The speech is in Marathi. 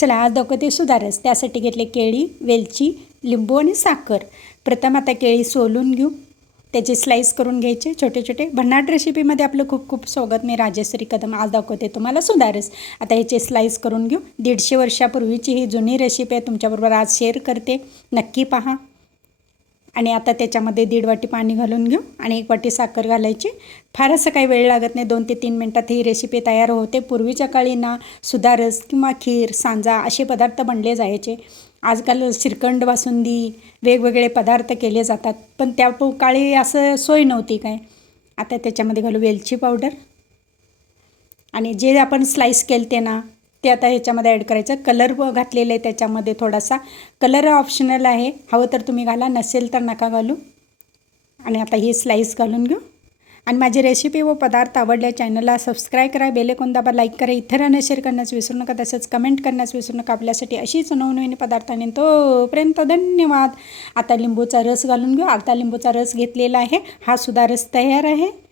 चला आज दाखवते सुधारस. त्यासाठी घेतले केळी वेलची लिंबू आणि साखर. प्रथम आता केळी सोलून घेऊ. त्याचे स्लाईस करून घ्यायचे छोटे छोटे. भन्नाट रेसिपीमध्ये आपलं खूप खूप स्वागत. मी राजेश्वरी कदम आज दाखवते तुम्हाला सुधारस. आता ह्याचे स्लाईस करून घेऊ. दीडशे वर्षापूर्वीची ही जुनी रेसिपी आहे तुमच्याबरोबर आज शेअर करते. नक्की पहा. आणि आता त्याच्यामध्ये दीड वाटी पाणी घालून घेऊ आणि एक वाटी साखर घालायची. फार असं काही वेळ लागत नाही. दोन ते तीन मिनटात ही रेसिपी तयार होते. पूर्वीच्या काळी ना सुधारस किंवा खीर सांजा असे पदार्थ बनले जायचे. आजकाल श्रीखंड बासुंदी वेगवेगळे पदार्थ केले जातात. पण त्या काळी असं सोय नव्हती काय? आता त्याच्यामध्ये घालू वेलची पावडर. आणि जे आपण स्लाईस केले ते ना ते आता ह्याच्यामध्ये ॲड करायचं. कलर व घातलेलं आहे त्याच्यामध्ये थोडासा. कलर ऑप्शनल आहे. हवं तर तुम्ही घाला नसेल तर नका घालू. आणि आता ही स्लाईस घालून घेऊ. आणि माझी रेसिपी व पदार्थ आवडल्या चॅनलला सबस्क्राईब करा. बेलेकोन दाबा लाईक करा. इतरांना शेअर करण्यास विसरू नका. तसंच कमेंट करण्यास विसरू नका. आपल्यासाठी अशीच नवनवीन पदार्थ आणि तोपर्यंत धन्यवाद. आता लिंबूचा रस घालून घेऊ. आता लिंबूचा रस घेतलेला आहे. हा सुद्धा रस तयार आहे.